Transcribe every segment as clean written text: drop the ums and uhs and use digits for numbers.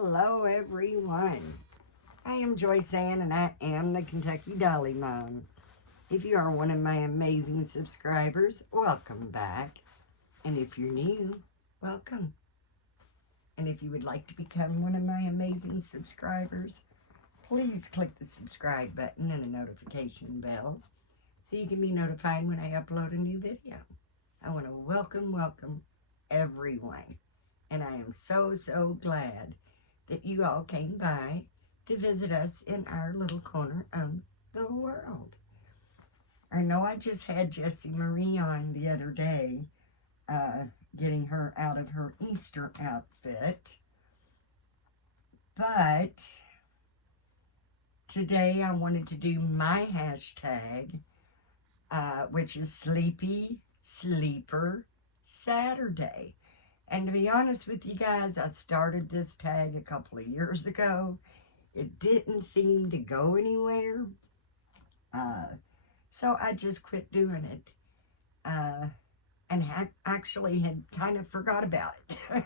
Hello, everyone. I am Joyce Ann, and I am the Kentucky Dolly Mom. If you are one of my amazing subscribers, welcome back. And if you're new, welcome. And if you would like to become one of my amazing subscribers, please click the subscribe button and the notification bell so you can be notified when I upload a new video. I want to welcome everyone. And I am so glad that you all came by to visit us in our little corner of the world. I know I just had Jessie Marie on the other day, getting her out of her Easter outfit. But today I wanted to do my hashtag, which is Sleepy Sleeper Saturday. And to be honest with you guys, I started this tag a couple of years ago. It didn't seem to go anywhere. So I just quit doing it. And actually had kind of forgot about it.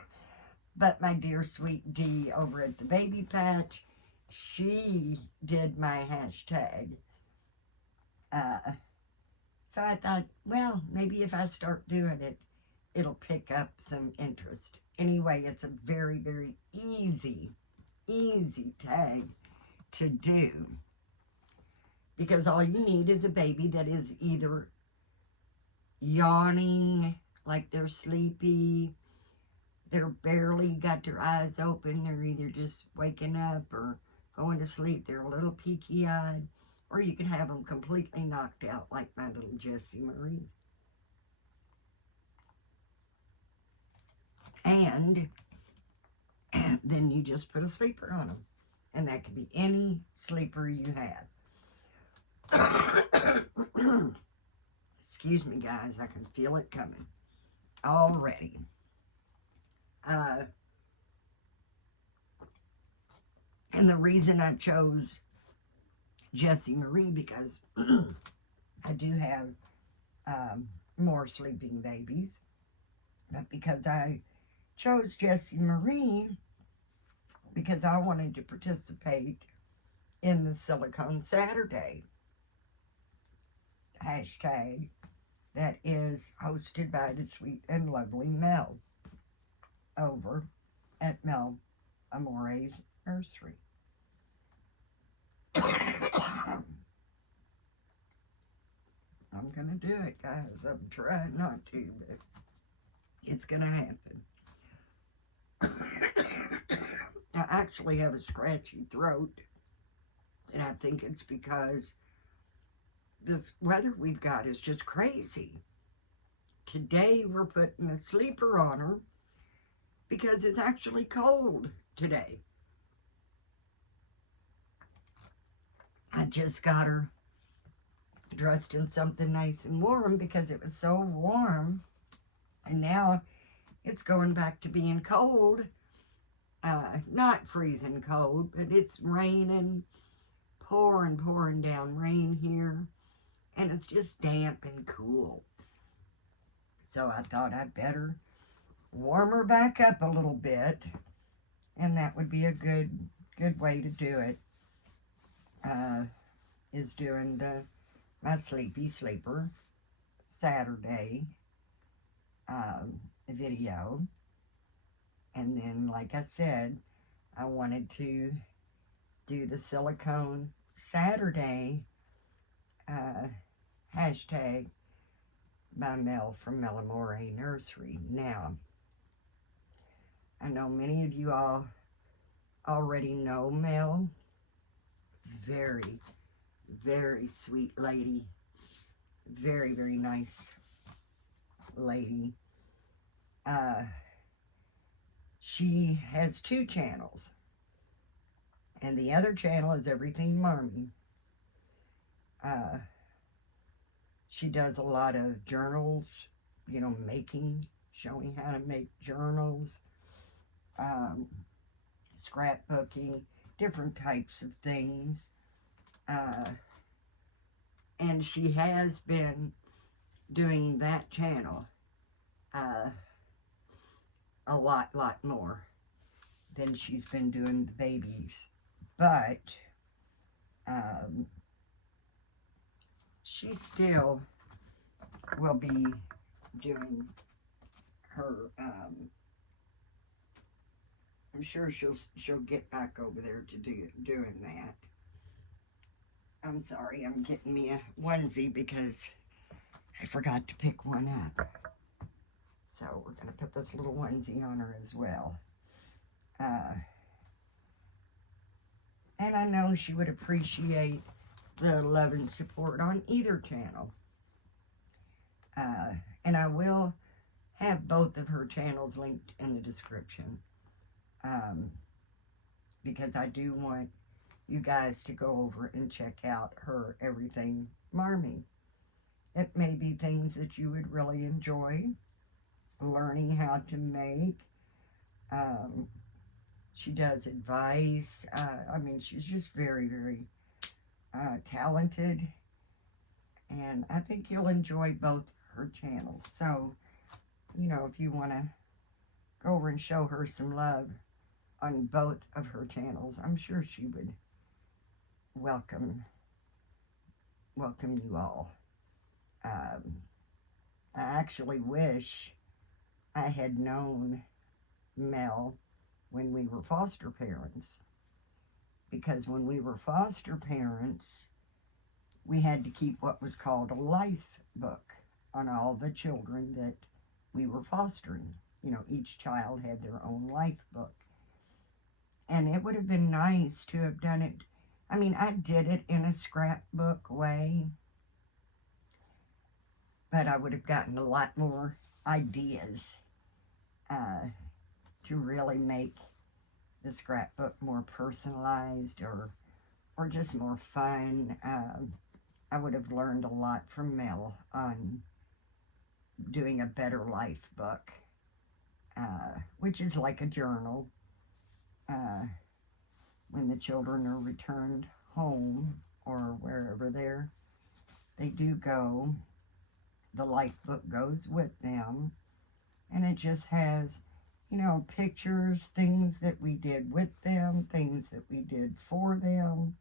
But my dear sweet Dee over at the Baby Patch, she did my hashtag. So I thought, well, maybe if I start doing it, it'll pick up some interest. Anyway, it's a very easy tag to do, because all you need is a baby that is either yawning, like they're sleepy, they're barely got their eyes open, they're either just waking up or going to sleep, they're a little peaky-eyed, or you can have them completely knocked out like my little Jessie Marie. And then you just put a sleeper on them. And that could be any sleeper you have. Excuse me, guys. I can feel it coming already. And the reason I chose Jessie Marie, because I do have more sleeping babies. But because I chose Jessie Marie because I wanted to participate in the Silicone Saturday hashtag that is hosted by the sweet and lovely Mel over at Amorè Nursery. I'm gonna do it, guys. I'm trying not to, but it's gonna happen. I actually have a scratchy throat, and I think it's because this weather we've got is just crazy. Today we're putting a sleeper on her because it's actually cold today. I just got her dressed in something nice and warm because it was so warm, and now it's going back to being cold. Not freezing cold, but it's raining, pouring down rain here, and it's just damp and cool. So I thought I'd better warm her back up a little bit, and that would be a good way to do it, is doing my Sleepy Sleeper Saturday video. And then, like I said, I wanted to do the Silicone Saturday hashtag by Mel from Amorè Nursery. Now, I know many of you all already know Mel. Very sweet lady. Very nice lady. She has 2 channels, and the other channel is Everything Marmie. She does a lot of journals, showing how to make journals, scrapbooking, different types of things. And she has been doing that channel a lot more. than she's been doing the babies. But she still will be doing her, I'm sure she'll get back over there to doing that. I'm sorry, I'm getting me a onesie because I forgot to pick one up. So we're going to put this little onesie on her as well. And I know she would appreciate the love and support on either channel. And I will have both of her channels linked in the description. Because I do want you guys to go over and check out her Everything Marmie. It may be things that you would really enjoy learning how to make. She does advice. I mean, she's just very, very talented. And I think you'll enjoy both her channels. So, you know, if you want to go over and show her some love on both of her channels, I'm sure she would welcome you all. I actually wish I had known Mel when we were foster parents, because when we were foster parents, we had to keep what was called a life book on all the children that we were fostering. You know, each child had their own life book. And it would have been nice to have done it. I mean, I did it in a scrapbook way, but I would have gotten a lot more ideas to really make the scrapbook more personalized or just more fun. I would have learned a lot from Mel on doing a better life book, which is like a journal. When the children are returned home or wherever they do go, the life book goes with them, and it just has, you know, pictures, things that we did with them, things that we did for them,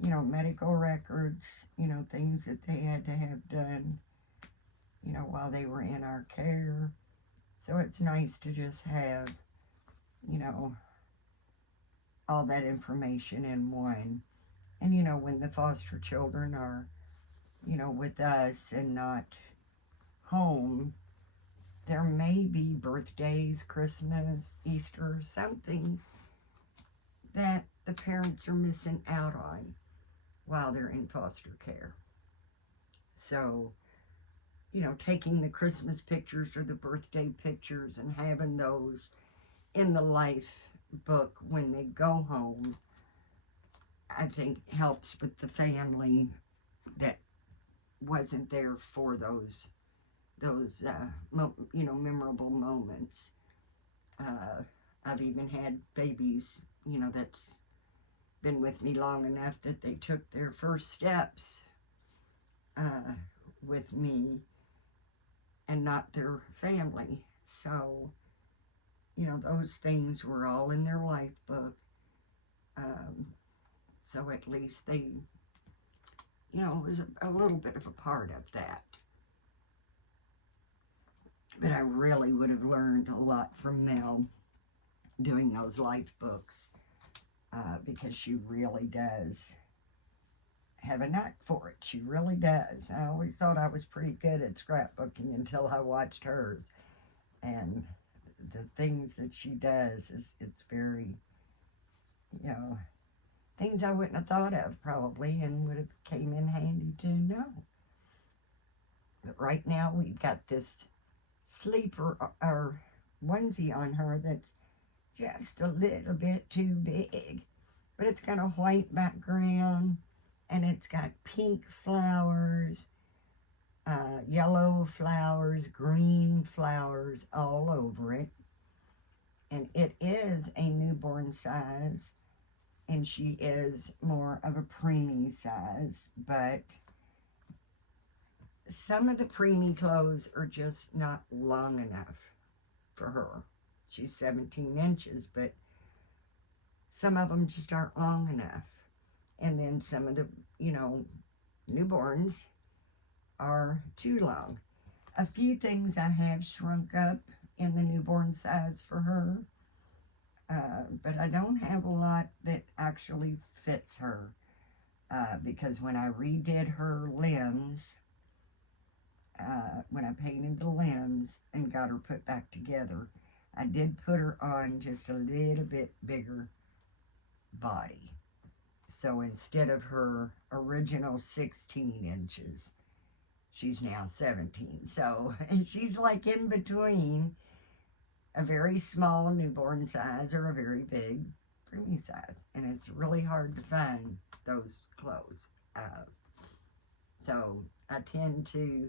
you know, medical records, you know, things that they had to have done, you know, while they were in our care. So it's nice to just have, you know, all that information in one. And, you know, when the foster children are, you know, with us and not home, there may be birthdays, Christmas, Easter, something that the parents are missing out on while they're in foster care. So, you know, taking the Christmas pictures or the birthday pictures and having those in the life book when they go home, I think helps with the family that wasn't there for those you know, memorable moments. I've even had babies, you know, that's been with me long enough that they took their first steps with me and not their family. So, you know, those things were all in their life book. So at least they, you know, it was a little bit of a part of that. But I really would have learned a lot from Mel doing those life books, because she really does have a knack for it. She really does. I always thought I was pretty good at scrapbooking until I watched hers. And the things that she does, it's very, you know, things I wouldn't have thought of probably and would have came in handy to know. But right now we've got this sleeper or onesie on her that's just a little bit too big. But it's got a white background and it's got pink flowers, yellow flowers, green flowers all over it. And it is a newborn size, and she is more of a preemie size, but some of the preemie clothes are just not long enough for her. She's 17 inches, but some of them just aren't long enough. And then some of the, newborns are too long. A few things I have shrunk up in the newborn size for her, but I don't have a lot that actually fits her, because when I redid her limbs, when I painted the limbs and got her put back together, I did put her on just a little bit bigger body. So instead of her original 16 inches, she's now 17. So, and she's like in between a very small newborn size or a very big preemie size. And it's really hard to find those clothes. So I tend to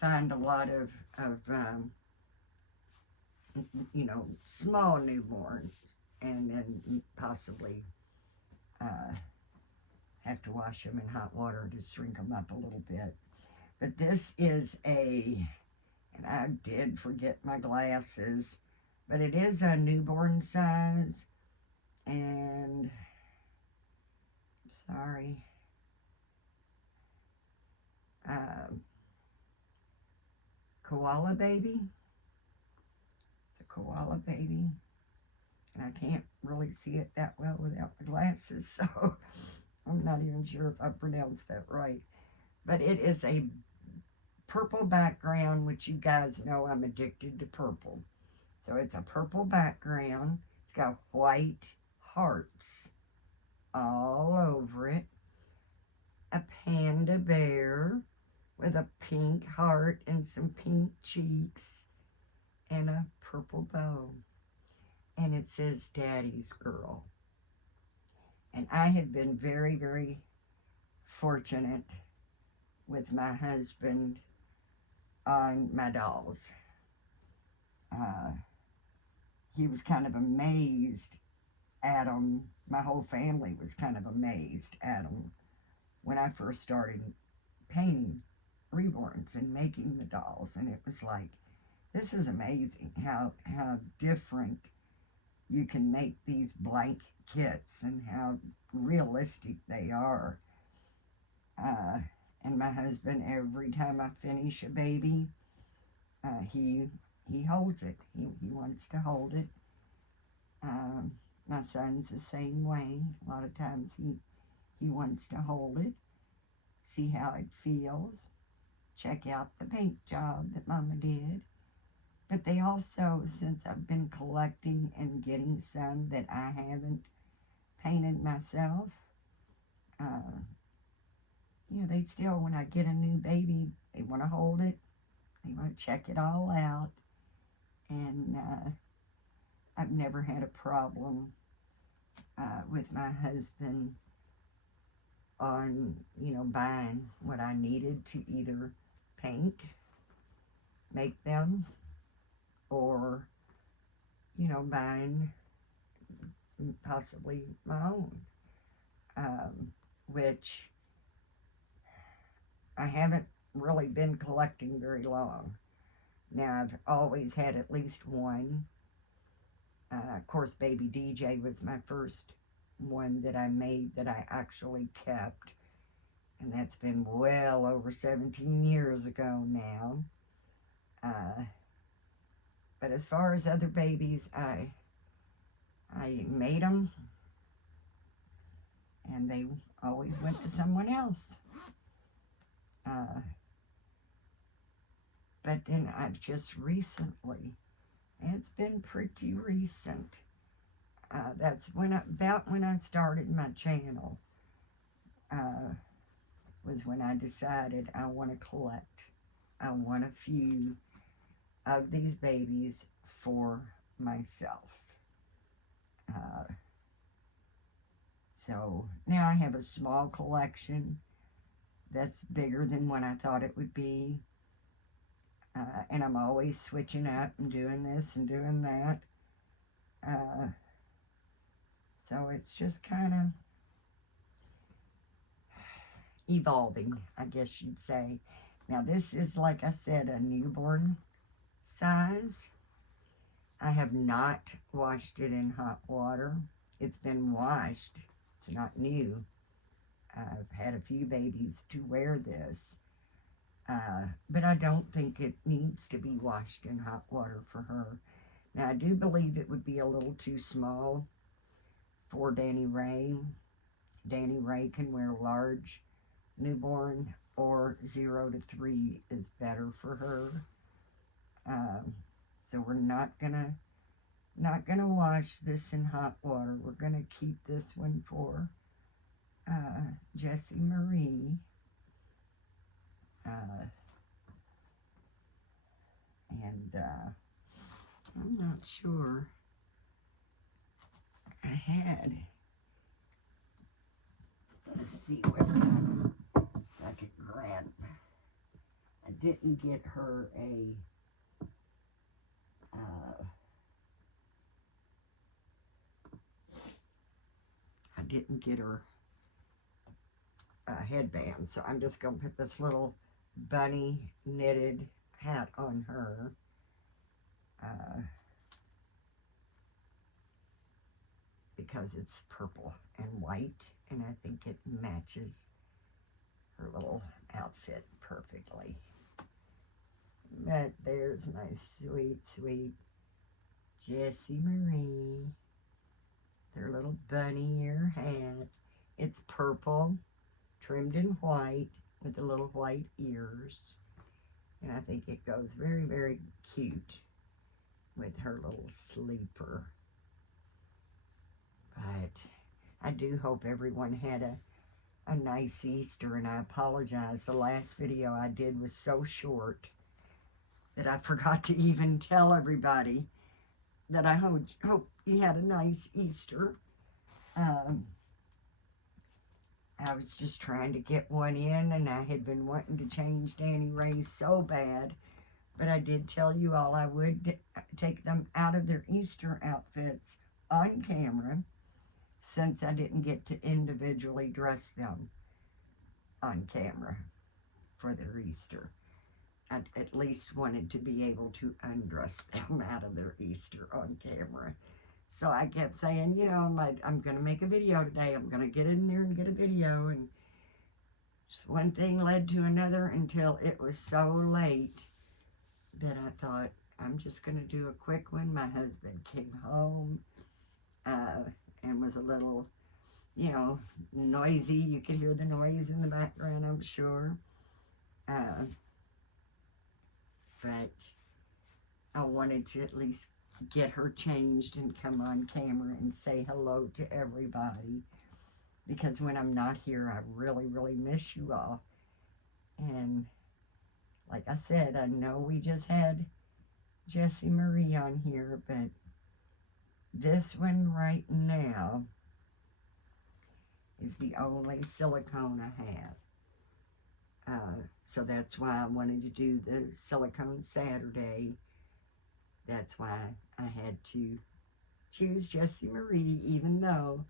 find a lot of small newborns, and then possibly have to wash them in hot water to shrink them up a little bit. But this is and I did forget my glasses, but it is a newborn size, and sorry, koala baby. It's a koala baby, and I can't really see it that well without the glasses, so I'm not even sure if I pronounced that right. But it is a purple background, which you guys know I'm addicted to purple. So it's a purple background. It's got white hearts all over it. A panda bear with a pink heart and some pink cheeks and a purple bow. And it says Daddy's Girl. And I have been very, very fortunate with my husband on my dolls. He was kind of amazed at them. My whole family was kind of amazed at them when I first started painting reborns and making the dolls. And it was like, this is amazing how different you can make these blank kits and how realistic they are. And my husband, every time I finish a baby, he holds it. He wants to hold it. My son's the same way. A lot of times he wants to hold it, see how it feels, check out the paint job that Mama did. But they also, since I've been collecting and getting some that I haven't painted myself, they still, when I get a new baby, they want to hold it. They want to check it all out. And I've never had a problem with my husband on, buying what I needed to either paint, make them, or, buying possibly my own, which I haven't really been collecting very long. Now, I've always had at least one. Of course, Baby DJ was my first one that I made that I actually kept. And that's been well over 17 years ago now. But as far as other babies, I made them. And they always went to someone else. But then I've just recently, it's been pretty recent, that's about when I started my channel, was when I decided I want to collect. I want a few of these babies for myself. So now I have a small collection that's bigger than what I thought it would be. And I'm always switching up and doing this and doing that. So it's just kind of evolving, I guess you'd say. Now this is, like I said, a newborn size. I have not washed it in hot water. It's been washed. It's not new. I've had a few babies to wear this. But I don't think it needs to be washed in hot water for her. Now, I do believe it would be a little too small for Danny Ray. Danny Ray can wear large newborn, or 0 to 3 is better for her. So we're not gonna wash this in hot water. We're gonna keep this one for Jessie Marie. I'm not sure. I had, let's see what I could grab. I didn't get her a headband, so I'm just going to put this little bunny knitted hat on her. Because it's purple and white, and I think it matches her little outfit perfectly. But there's my sweet, sweet Jessie Marie. Their little bunny ear hat. It's purple, trimmed in white, with the little white ears. And I think it goes very, very cute with her little sleeper. But I do hope everyone had a nice Easter, and I apologize. The last video I did was so short that I forgot to even tell everybody that I hope you had a nice Easter. I was just trying to get one in, and I had been wanting to change Danny Ray so bad, but I did tell you all I would take them out of their Easter outfits on camera, since I didn't get to individually dress them on camera for their Easter. I at least wanted to be able to undress them out of their Easter on camera. So I kept saying, you know, I'm going to make a video today. I'm going to get in there and get a video. And just one thing led to another until it was so late that I thought, I'm just going to do a quick one. My husband came home and was a little, you know, noisy. You could hear the noise in the background, I'm sure. But I wanted to at least get her changed and come on camera and say hello to everybody, because when I'm not here, I really, really miss you all. And like I said, I know we just had Jessie Marie on here, but this one right now is the only silicone I have. So that's why I wanted to do the silicone Saturday. That's why I had to choose Jessie Marie, even though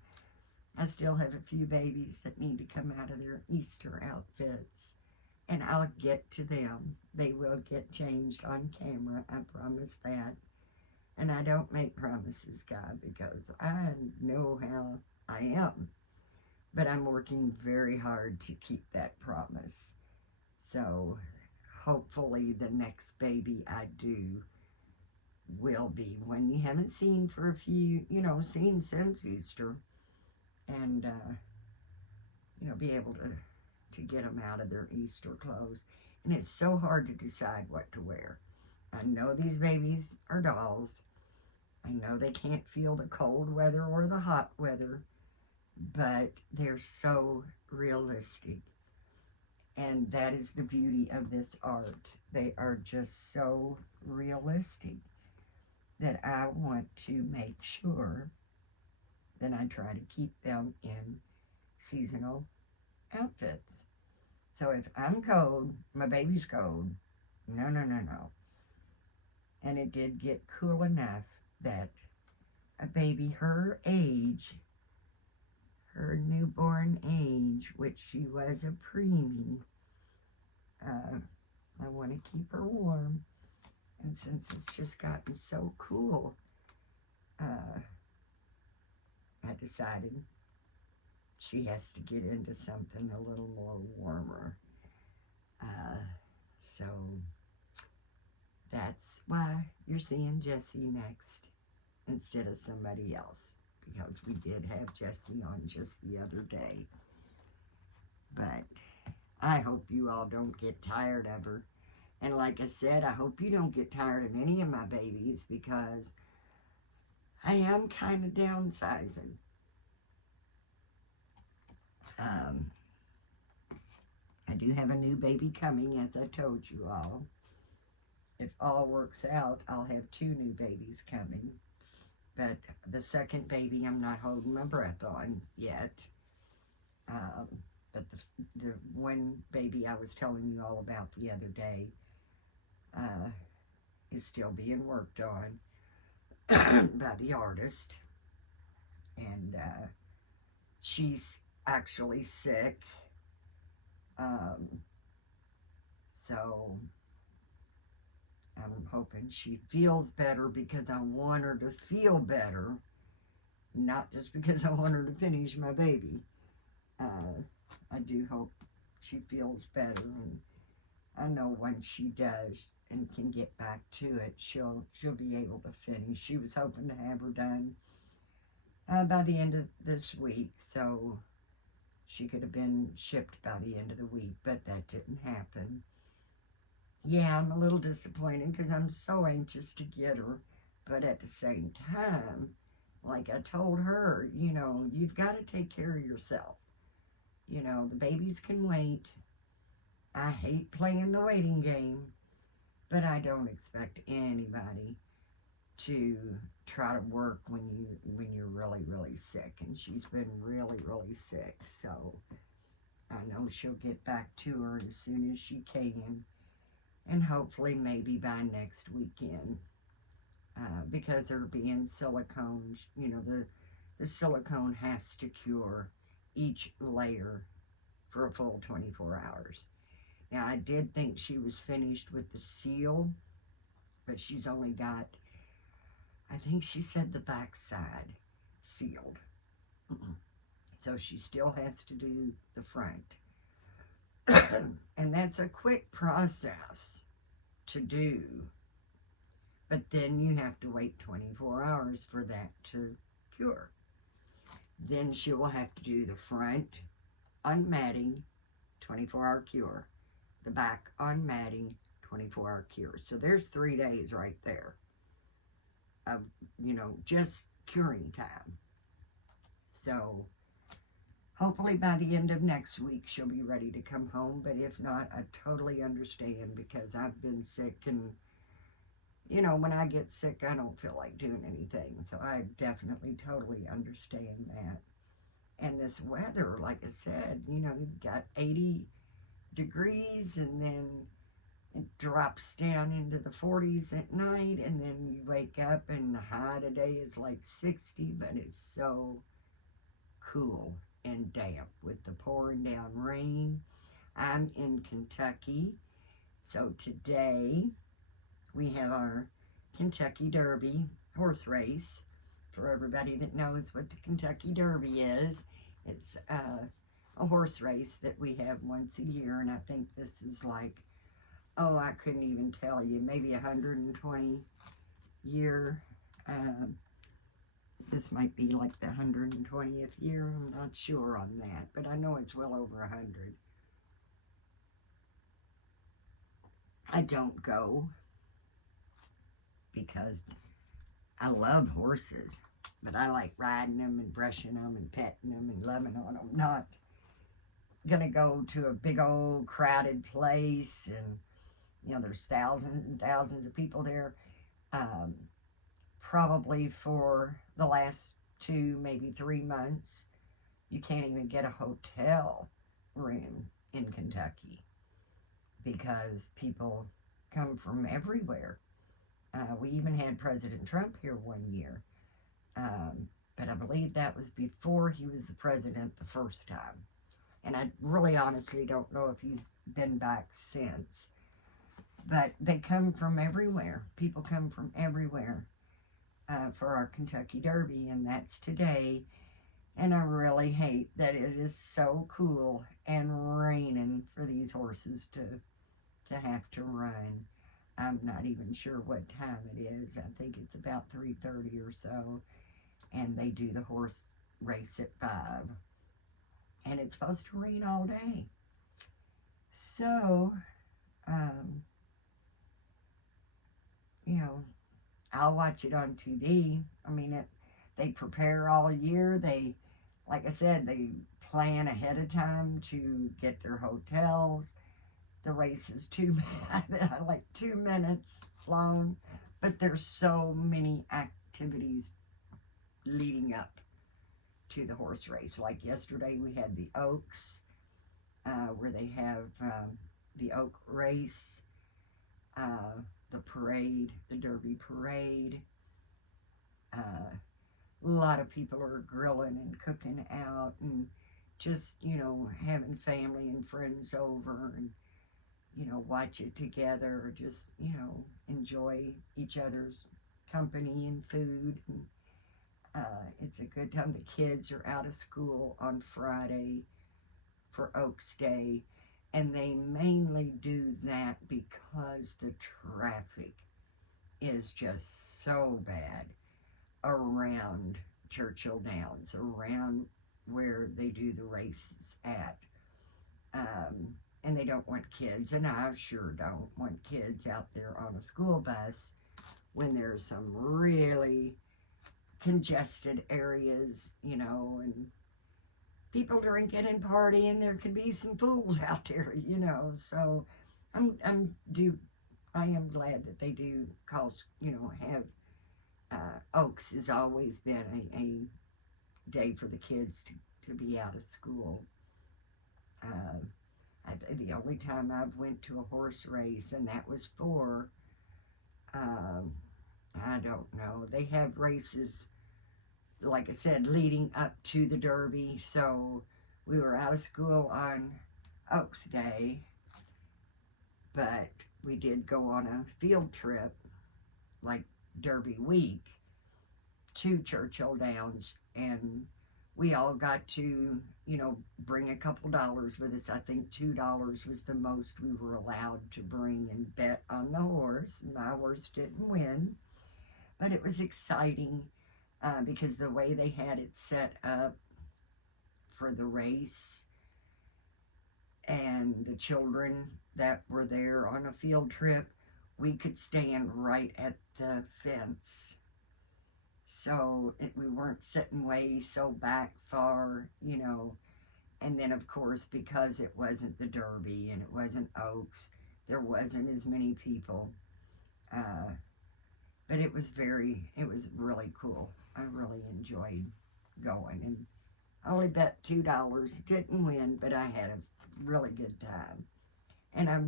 I still have a few babies that need to come out of their Easter outfits. And I'll get to them. They will get changed on camera, I promise that. And I don't make promises, God, because I know how I am. But I'm working very hard to keep that promise. So hopefully the next baby I do will be one you haven't seen for a few, you know, seen since Easter. And, you know, be able to get them out of their Easter clothes. And it's so hard to decide what to wear. I know these babies are dolls. I know they can't feel the cold weather or the hot weather, but they're so realistic. And that is the beauty of this art. They are just so realistic that I want to make sure that I try to keep them in seasonal outfits. So if I'm cold, my baby's cold, no. And it did get cool enough that a baby her age, her newborn age, which she was a preemie, I want to keep her warm. And since it's just gotten so cool, I decided she has to get into something a little more warmer. So that's why you're seeing Jessie next instead of somebody else, because we did have Jessie on just the other day. But I hope you all don't get tired of her. And like I said, I hope you don't get tired of any of my babies, because I am kind of downsizing. I do have a new baby coming, as I told you all. If all works out, I'll have 2 new babies coming. But the second baby, I'm not holding my breath on yet. But the one baby I was telling you all about the other day is still being worked on by the artist. And she's actually sick. So I'm hoping she feels better, because I want her to feel better, not just because I want her to finish my baby. I do hope she feels better, and I know when she does and can get back to it, she'll be able to finish. She was hoping to have her done by the end of this week, so she could have been shipped by the end of the week, but that didn't happen. Yeah, I'm a little disappointed, because I'm so anxious to get her, but at the same time, like I told her, you know, you've got to take care of yourself. You know, the babies can wait. I hate playing the waiting game, but I don't expect anybody to try to work when you're really, really sick. And she's been really, really sick, so I know she'll get back to her as soon as she can, and hopefully maybe by next weekend, because they're being silicones. You know, the silicone has to cure each layer for a full 24 hours. Now, I did think she was finished with the seal, but she's only got, I think she said, the back side sealed. So she still has to do the front. And that's a quick process to do. But then you have to wait 24 hours for that to cure. Then she will have to do the front unmatting, 24-hour cure. The back unmatting, 24-hour cure. So there's 3 days right there of, you know, just curing time. So hopefully by the end of next week she'll be ready to come home. But if not, I totally understand, because I've been sick, and you know, when I get sick, I don't feel like doing anything. So I definitely totally understand that. And this weather, like I said, you know, you've got 80 degrees, and then it drops down into the 40s at night, and then you wake up and the high today is like 60, but it's so cool and damp with the pouring down rain. I'm in Kentucky, so today we have our Kentucky Derby horse race. For everybody that knows what the Kentucky Derby is, it's a horse race that we have once a year, and I think this is like, oh, I couldn't even tell you, maybe 120 year. This might be like the 120th year. I'm not sure on that, but I know it's well over 100. I don't go because I love horses, but I like riding them and brushing them and petting them and loving on them. Not gonna go to a big old crowded place, and you know, there's thousands and thousands of people there. Probably for the last 2, maybe 3 months, you can't even get a hotel room in Kentucky, because people come from everywhere. We even had President Trump here one year, but I believe that was before he was the president the first time. And I really honestly don't know if he's been back since. But they come from everywhere. People come from everywhere for our Kentucky Derby, and that's today. And I really hate that it is so cool and raining for these horses to have to run. I'm not even sure what time it is. I think it's about 3:30 or so, and they do the horse race at 5. And it's supposed to rain all day. So, um, you know, I'll watch it on TV. I mean, they prepare all year. They, like I said, they plan ahead of time to get their hotels. The race is like 2 minutes long, but there's so many activities leading up to the horse race. Like yesterday, we had the Oaks, where they have the Oak race, the parade, the Derby parade. A lot of people are grilling and cooking out and just, having family and friends over and, watch it together, just, enjoy each other's company and food. And it's a good time. The kids are out of school on Friday for Oaks Day, and they mainly do that because the traffic is just so bad around Churchill Downs, around where they do the races at. And they don't want kids, and I sure don't want kids out there on a school bus when there's some really congested areas, and people drinking and partying. There could be some fools out there, So I am glad that they do cause, have Oaks has always been a day for the kids to be out of school. The only time I've went to a horse race, and that was for, I don't know, they have races, like I said, leading up to the Derby. So we were out of school on Oaks Day, but we did go on a field trip, like Derby week, to Churchill Downs, and we all got to, bring a couple dollars with us. I think $2 was the most we were allowed to bring and bet on the horse. My horse didn't win, but it was exciting because the way they had it set up for the race, and the children that were there on a field trip, we could stand right at the fence. So we weren't sitting way so back far, And then, of course, because it wasn't the Derby and it wasn't Oaks, there wasn't as many people. But it was really cool. I really enjoyed going. And I only bet $2, didn't win, but I had a really good time. And I've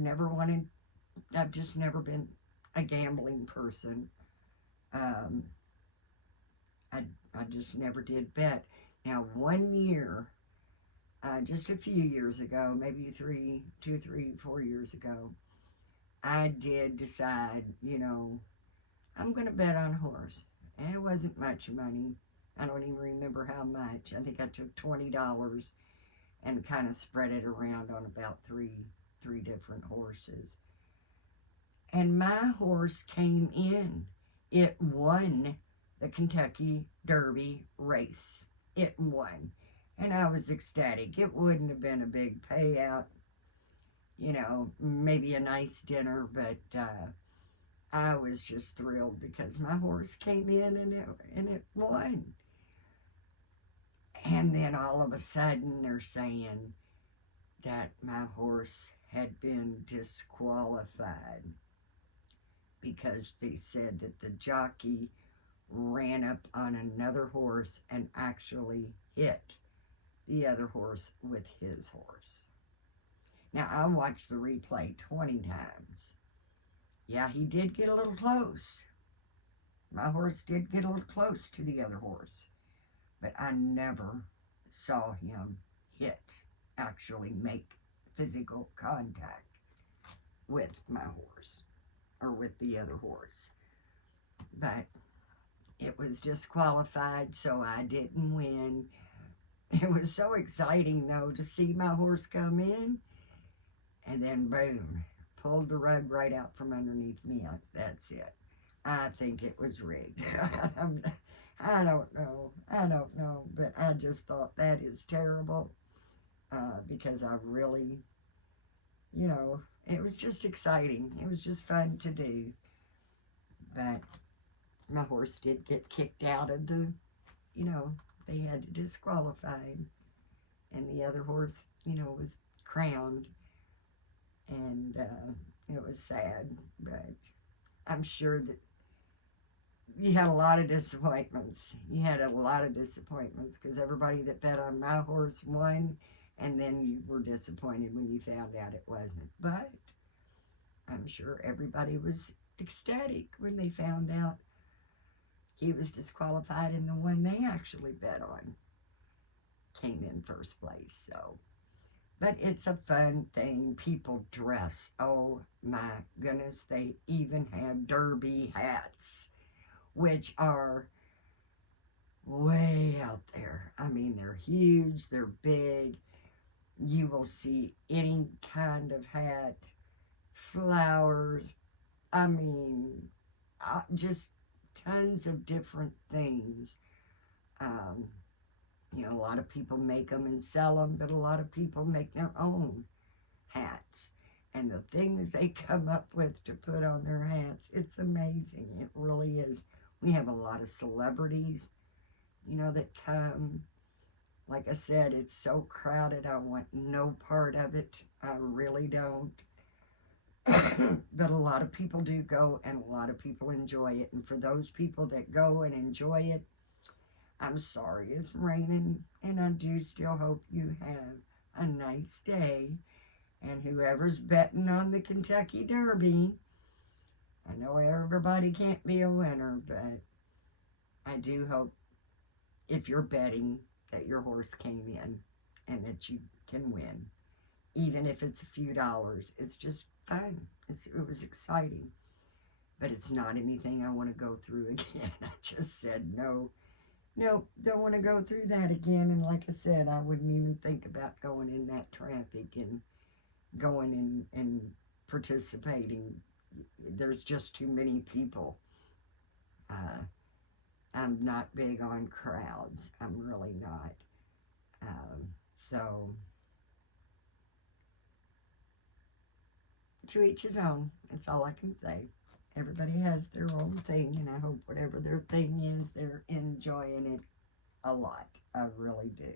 just never been a gambling person. I just never did bet. Now, one year, just a few years ago, maybe 4 years ago, I did decide, I'm going to bet on a horse. And it wasn't much money. I don't even remember how much. I think I took $20 and kind of spread it around on about three different horses. And my horse came in. It won the Kentucky Derby race. It won. And I was ecstatic. It wouldn't have been a big payout, maybe a nice dinner, but I was just thrilled because my horse came in and it won. And then all of a sudden they're saying that my horse had been disqualified because they said that the jockey ran up on another horse and actually hit the other horse with his horse. Now, I watched the replay 20 times. Yeah, he did get a little close. My horse did get a little close to the other horse, but I never saw him actually make physical contact with my horse or with the other horse. But it was disqualified, so I didn't win. It was so exciting, though, to see my horse come in, and then boom, pulled the rug right out from underneath me. That's it. I think it was rigged. I don't know. I don't know. But I just thought that is terrible because I really, it was just exciting. It was just fun to do. But my horse did get kicked out of they had to disqualify him. And the other horse, was crowned. And it was sad. But I'm sure that you had a lot of disappointments. You had a lot of disappointments because everybody that bet on my horse won, and then you were disappointed when you found out it wasn't. But I'm sure everybody was ecstatic when they found out he was disqualified and the one they actually bet on came in first place. So, but it's a fun thing. People dress. Oh my goodness, they even have derby hats, which are way out there. I mean, they're huge, they're big. You will see any kind of hat, flowers, I mean, just tons of different things. A lot of people make them and sell them, but a lot of people make their own hats. And the things they come up with to put on their hats, it's amazing. It really is. We have a lot of celebrities, that come. Like I said, it's so crowded. I want no part of it. I really don't. But a lot of people do go, and a lot of people enjoy it. And for those people that go and enjoy it, I'm sorry it's raining, and I do still hope you have a nice day. And whoever's betting on the Kentucky Derby, I know everybody can't be a winner, but I do hope if you're betting that your horse came in and that you can win. Even if it's a few dollars, it's just fun. It was exciting. But it's not anything I want to go through again. I just said no, don't want to go through that again. And like I said, I wouldn't even think about going in that traffic and going and participating. There's just too many people. I'm not big on crowds. I'm really not. So, to each his own. That's all I can say. Everybody has their own thing, and I hope whatever their thing is, they're enjoying it a lot. I really do.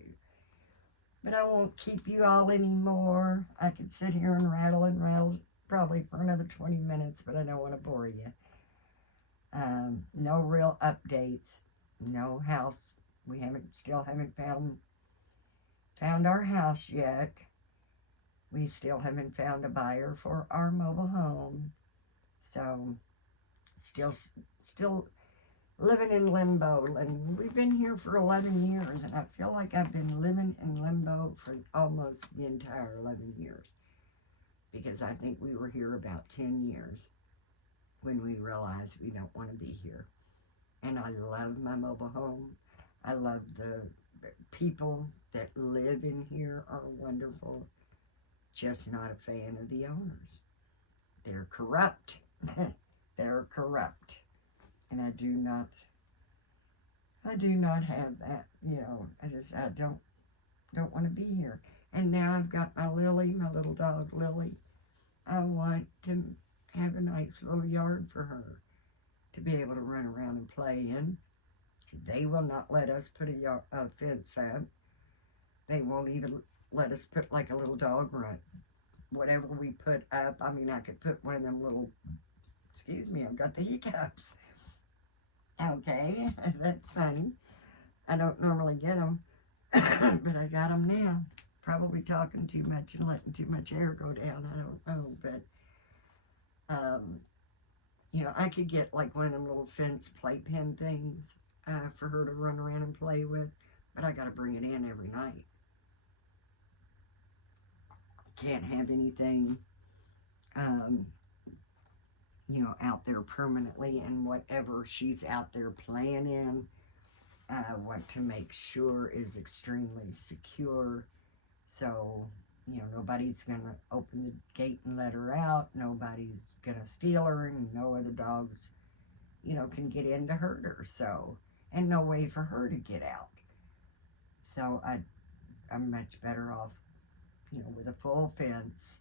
But I won't keep you all anymore. I could sit here and rattle probably for another 20 minutes, but I don't want to bore you. No real updates. No house. We still haven't found our house yet. We still haven't found a buyer for our mobile home. So, still living in limbo. And we've been here for 11 years, and I feel like I've been living in limbo for almost the entire 11 years. Because I think we were here about 10 years when we realized we don't want to be here. And I love my mobile home. I love the people that live in here are wonderful. Just not a fan of the owners. They're corrupt. They're corrupt. And I do not have that, I don't want to be here. And now I've got my Lily, my little dog Lily. I want to have a nice little yard for her to be able to run around and play in. They will not let us put a fence up. They won't even let us put like a little dog run. Whatever we put up, I could put one of them little, excuse me, I've got the hiccups. Okay, that's funny. I don't normally get them, but I got them now. Probably talking too much and letting too much air go down. I don't know, but I could get like one of them little fence playpen things for her to run around and play with, but I got to bring it in every night. Can't have anything you know, out there permanently, and whatever she's out there playing in, I want to make sure is extremely secure. So, you know, nobody's going to open the gate and let her out. Nobody's going to steal her, and no other dogs, you know, can get in to hurt her. So, and no way for her to get out. So I'm much better off, you know, with a full fence,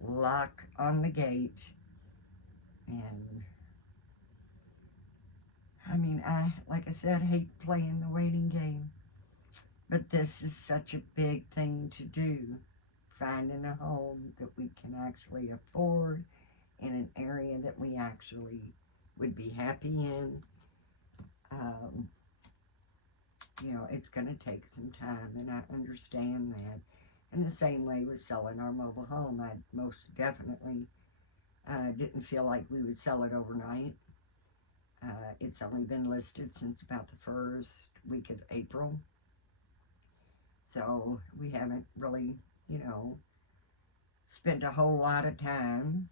lock on the gate, and I mean, like I said, hate playing the waiting game, but this is such a big thing to do, finding a home that we can actually afford in an area that we actually would be happy in. You know, it's going to take some time, and I understand that. In the same way with selling our mobile home, I most definitely didn't feel like we would sell it overnight. It's only been listed since about the first week of April. So we haven't really, you know, spent a whole lot of time,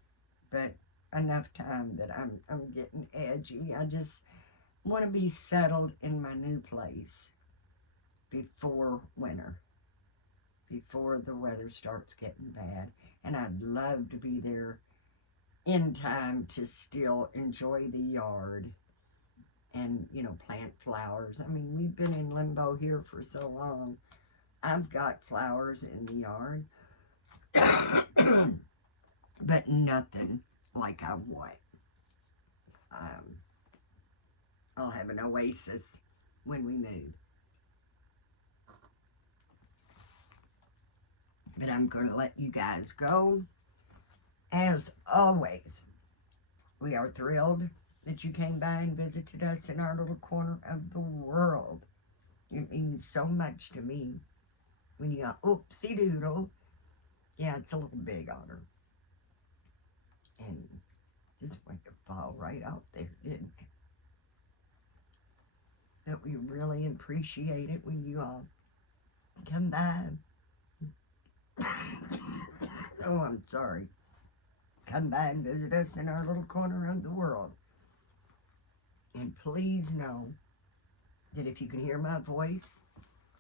but enough time that I'm getting edgy. I just want to be settled in my new place before winter, before the weather starts getting bad. And I'd love to be there in time to still enjoy the yard and, you know, plant flowers. I mean, we've been in limbo here for so long. I've got flowers in the yard, but nothing like I want. I'll have an oasis when we move. But I'm going to let you guys go. As always, we are thrilled that you came by and visited us in our little corner of the world. It means so much to me when you go, oopsie doodle. Yeah, it's a little big on her. And this went to fall right out there, didn't it? But we really appreciate it when you all come by. Oh, I'm sorry. Come by and visit us in our little corner of the world. And please know that if you can hear my voice,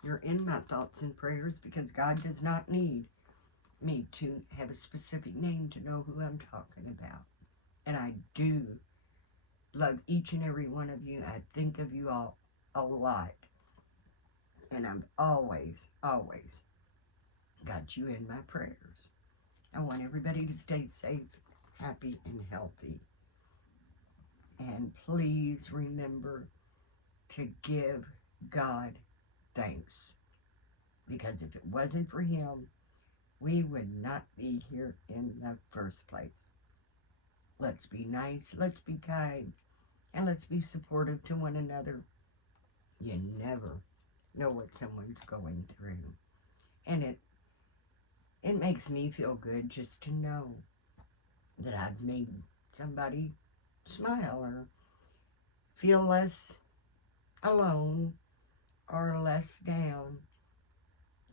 you're in my thoughts and prayers, because God does not need me to have a specific name to know who I'm talking about. And I do love each and every one of you. I think of you all a lot. And I'm always, always got you in my prayers. I want everybody to stay safe, happy, and healthy. And please remember to give God thanks. Because if it wasn't for Him, we would not be here in the first place. Let's be nice, let's be kind, and let's be supportive to one another. You never know what someone's going through. And it makes me feel good just to know that I've made somebody smile or feel less alone or less down.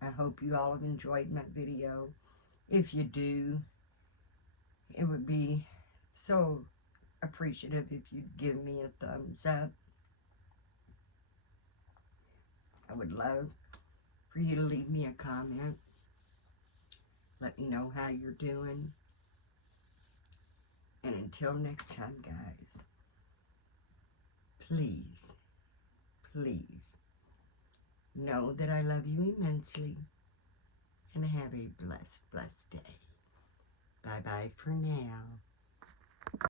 I hope you all have enjoyed my video. If you do, it would be so appreciative if you'd give me a thumbs up. I would love for you to leave me a comment. Let me know how you're doing. And until next time, guys, please, please know that I love you immensely, and have a blessed, blessed day. Bye-bye for now.